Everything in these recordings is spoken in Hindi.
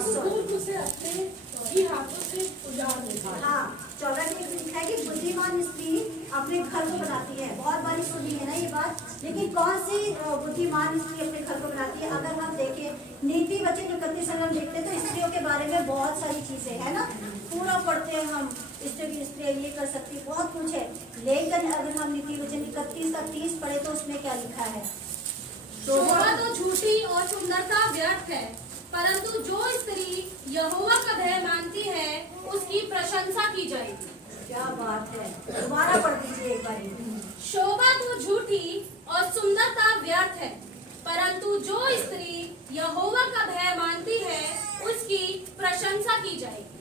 हाँ 14 में लिखा है कि बुद्धिमान स्त्री अपने घर को बनाती है। बहुत बारी सुनी है ना ये बात, लेकिन कौन सी बुद्धिमान स्त्री अपने घर को बनाती है? अगर हम देखें नीति वचन 31 अगर हम देखते हैं तो स्त्रियों के बारे में बहुत सारी चीजें है ना, पूरा पढ़ते हैं हम, स्त्रियाँ ये कर सकती है, बहुत कुछ है। लेकिन अगर हम नीति वचन 31 का 30 पढ़े तो उसमें क्या लिखा है? शोभा तो झूठी और सुंदरता व्यर्थ है, परंतु जो स्त्री यहोवा का भय मानती है उसकी प्रशंसा की जाएगी। क्या बात है, दोबारा पढ़ दीजिए एक बार। शोभा तो झूठी और सुंदरता व्यर्थ है, परंतु जो स्त्री यहोवा का भय मानती है उसकी प्रशंसा की जाएगी।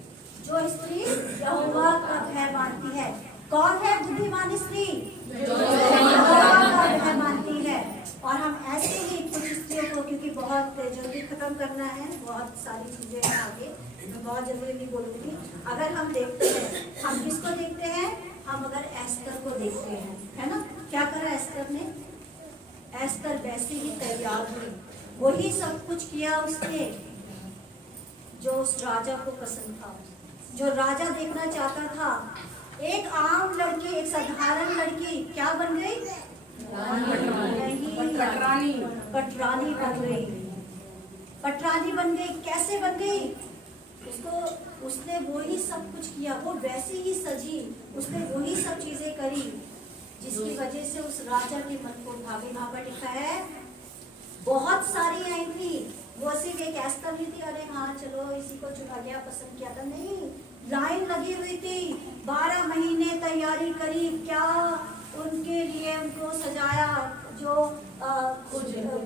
जो स्त्री यहोवा का भय मानती है, कौन है बुद्धिमान स्त्री? यहोवा का भय मानती है। और हम ऐसे ही कुछ स्त्रियों को, क्योंकि बहुत जल्दी खत्म करना है, बहुत सारी चीजें हैं आगे, मैं बहुत जल्दी नहीं बोलूंगी। अगर हम देखते हैं, हम किसको देखते हैं? हम अगर एस्तर को देखते हैं, है ना, क्या करा एस्तर ने? एस्तर वैसे ही तैयार हुई, वही सब कुछ किया उसने जो उस राजा को पसंद था, जो राजा देखना चाहता था। एक आम लड़की, एक साधारण लड़की क्या बन गई? पटरानी बन गई। पटरानी बन गई। कैसे बन गई? उसने वही सब कुछ किया, वो वैसे ही सजी, उसने वही सब चीजें करी जिसकी वजह से उस राजा के मन को भागे। वहां पर लिखा है बहुत सारी आई थी, वो सिर्फ एक एस्तर नहीं थी, अरे हाँ चलो इसी को चुना लिया, पसंद किया था, नहीं, लाइन लगी हुई थी, 12 महीने तैयारी करी, क्या उनके लिए उनको सजाया। जो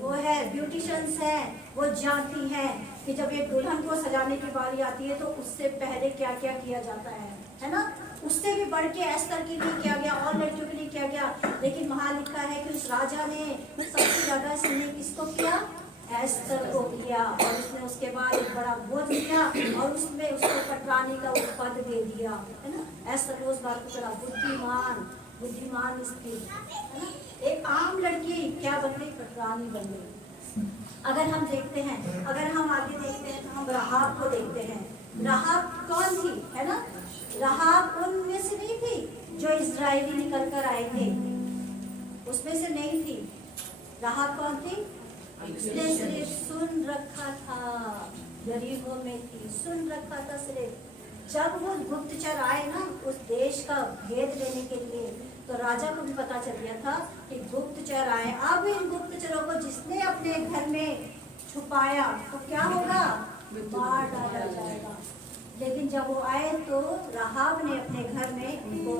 वो है ब्यूटिशियंस है, वो जानती हैं कि जब एक दुल्हन को सजाने की बारी आती है तो उससे पहले क्या क्या किया जाता है ना। उससे भी बढ़ के एस्तर के लिए किया गया और लड़कियों के लिए किया गया। लेकिन वहां लिखा है कि उस राजा ने सबसे ज्यादा स्नेह किसको किया? एस्तर को किया। और उसने उसके बाद एक बड़ा भोज दिया और उसमें उसको पटरानी का पद दे दिया, है ना। एस्तर ने उस बात को करा बुद्धिमान स्त्री, है ना। एक आम लड़की क्या बन गई? पटरानी बन गई। अगर हम देखते हैं, अगर हम आगे देखते हैं तो हम राहाब को देखते हैं। राहाब कौन थी, है ना? राहाब उनमें से नहीं थी जो इजरायली निकल कर आए थे, उसमें से नहीं थी। राहाब कौन थी? उसने सिर्फ सुन रखा था, गरीबों में थी, सुन रखा था सिर्फ। जब वो गुप्तचर आए ना उस देश का भेद लेने के लिए, तो राजा को भी पता चल गया था कि गुप्तचर आए। अब इन गुप्तचरों को जिसने अपने घर में छुपाया तो क्या होगा? मार डाला जाएगा। लेकिन जब वो आए तो राहाब ने अपने घर में उनको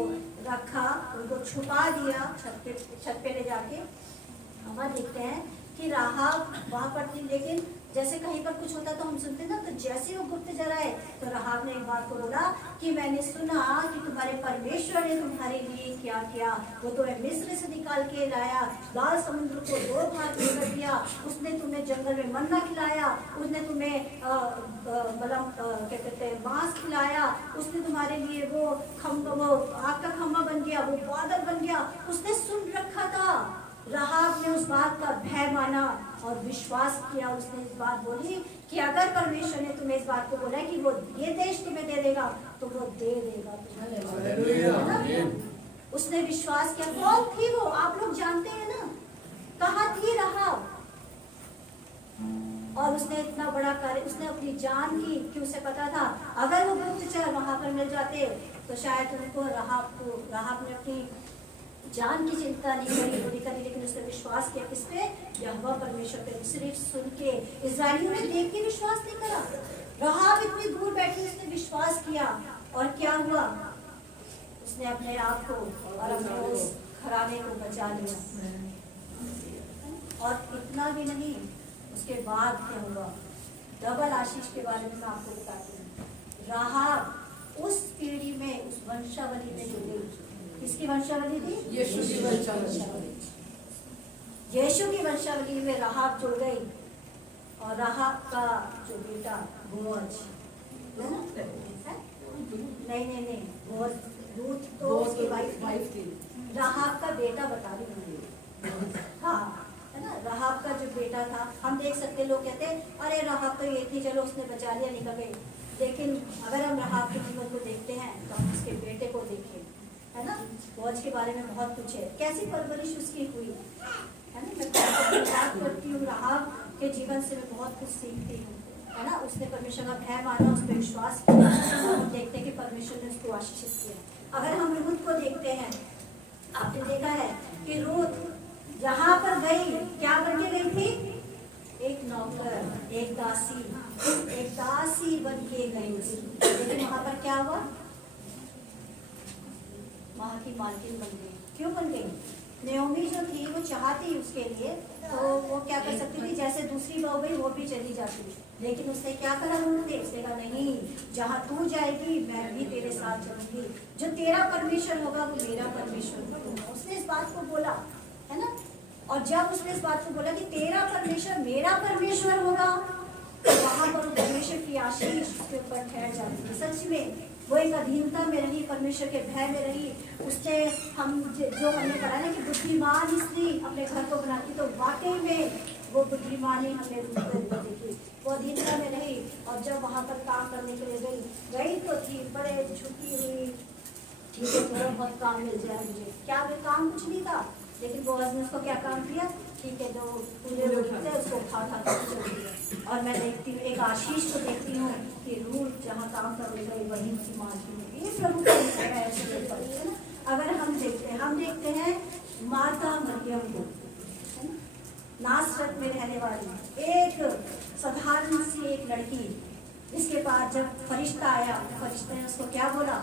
रखा, उनको छुपा दिया छत पे ले जाके। हम देखते हैं कि राहाब वहां पर थी, लेकिन जैसे कहीं पर कुछ होता तो हम सुनते ना, तो जैसे वो गुप्तचर आए तो राहाब ने एक बात को बोला कि मैंने सुना कि तुम्हारे परमेश्वर ने तुम्हारे लिए क्या किया। वो तुम्हें मिस्र से निकाल के लाया, लाल समुद्र को 2 भाग में कर दिया, उसने तुम्हें जंगल में मन्ना खिलाया, उसने तुम्हें क्या कहते हैं मांस खिलाया, उसने तुम्हारे लिए वो आग का खम्भा बन गया, वो बादल बन गया। उसने सुन रखा था। राहाब ने उस बात का भय माना और विश्वास किया। उसने इस बात बोली कि अगर परमेश्वर ने तुम्हें इस बात को बोला कि वो ये देश तुम्हें दे देगा तो वो दे देगा तुम्हें। उसने विश्वास किया। कौन थी वो? आप लोग जानते हैं ना, कहाँ थी राहाब? और उसने इतना बड़ा कार्य, उसने अपनी जान की, कि उसे पता था अगर वो गुप्तचर वहां पर मिल जाते तो शायद उनको राहाब ने अपनी जान की चिंता नहीं करी, लेकिन उसने विश्वास किया किस पे? यहोवा परमेश्वर पे। सिर्फ सुन के, इजरायलियों ने देख के विश्वास नहीं करा। राहाब इतनी दूर बैठी, उसने विश्वास किया और क्या हुआ? उसने अपने आप को और अपने उस घराने को बचा लिया। और इतना भी नहीं, उसके बाद क्या हुआ? डबल आशीष के बारे में मैं आपको बताती हूँ। राहाब उस पीढ़ी में, उस वंशावली में जुड़ गई। किसकी वंशावली थी? यीशु की वंशावली। यीशु की वंशावली में राहाब जुड़ गई। और राहाब का जो बेटा बोअज, नहीं बोअज, रूथ तो उसकी वाइफ थी। राहाब का बेटा बता रही हूँ, हाँ, है ना। राहाब का जो बेटा था, हम देख सकते, लोग कहते हैं अरे राहाब तो ये थी, चलो उसने बचा लिया, निकल गई। लेकिन अगर हम राहाब के जीवन को देखते हैं तो हम उसके बेटे को देखें, है ना। बोझ के बारे में बहुत कुछ है, कैसी परवरिश उसकी हुई, है ना। मैं बात करती हूँ, राहाब के जीवन से मैं बहुत कुछ सीखती हूँ, है ना। उसने परमेश्वर का भय माना, उस पर विश्वास किया, और हम देखते हैं कि परमेश्वर ने उसको आशीषित किया। अगर हम रूथ को देखते हैं, आपने देखा है कि रूथ जहाँ पर गई, क्या बन के गई थी? एक नौकर, एक दासी बन के गई उसकी। लेकिन वहां पर क्या हुआ? वहां की मालकिन बन गई। क्यों बन गई? नयोमी जो थी वो चाहती उसके लिए, तो वो क्या कर सकती थी, जैसे दूसरी बहू गई वो भी चली जाती। लेकिन उसने क्या करा? उसने कहा नहीं, जहाँ तू जाएगी मैं भी तेरे साथ चलूंगी, जो तेरा परमेश्वर होगा वो मेरा परमेश्वर होगा। उसने इस बात को बोला, है ना। और जब उसने इस बात को बोला कि तेरा परमेश्वर मेरा परमेश्वर होगा, तो वहां पर परमेश्वर की आशीष उसके ऊपर ठहर जाती है। सच में वो एक अधीनता में रही, परमेश्वर के भय में रही। उससे हम जो हमने पढ़ा ना कि बुद्धिमान स्त्री अपने घर को बनाती, तो वाकई में वो बुद्धिमानी हमने देखी। वो अधीनता में रही, और जब वहां पर काम करने के लिए गई तो थी बड़े छुट्टी हुई, ठीक है थोड़ा बहुत काम मिल जाए मुझे, क्या काम कुछ नहीं था, लेकिन बोअज़ ने उसको क्या काम किया, ठीक है, जो पूरे उठते उसको उठा कर चल दिया। और मैं देखती हूँ, एक आशीष को देखती हूँ कि रूथ जहाँ काम करने गई वहीं उसकी मालकिन है। ये प्रभु का है ना। अगर हम देखते हैं माता मरियम को, है ना, नासरत में रहने वाली एक साधारण सी एक लड़की, जिसके पास जब फरिश्ता आया, फरिश्ते ने उसको क्या बोला?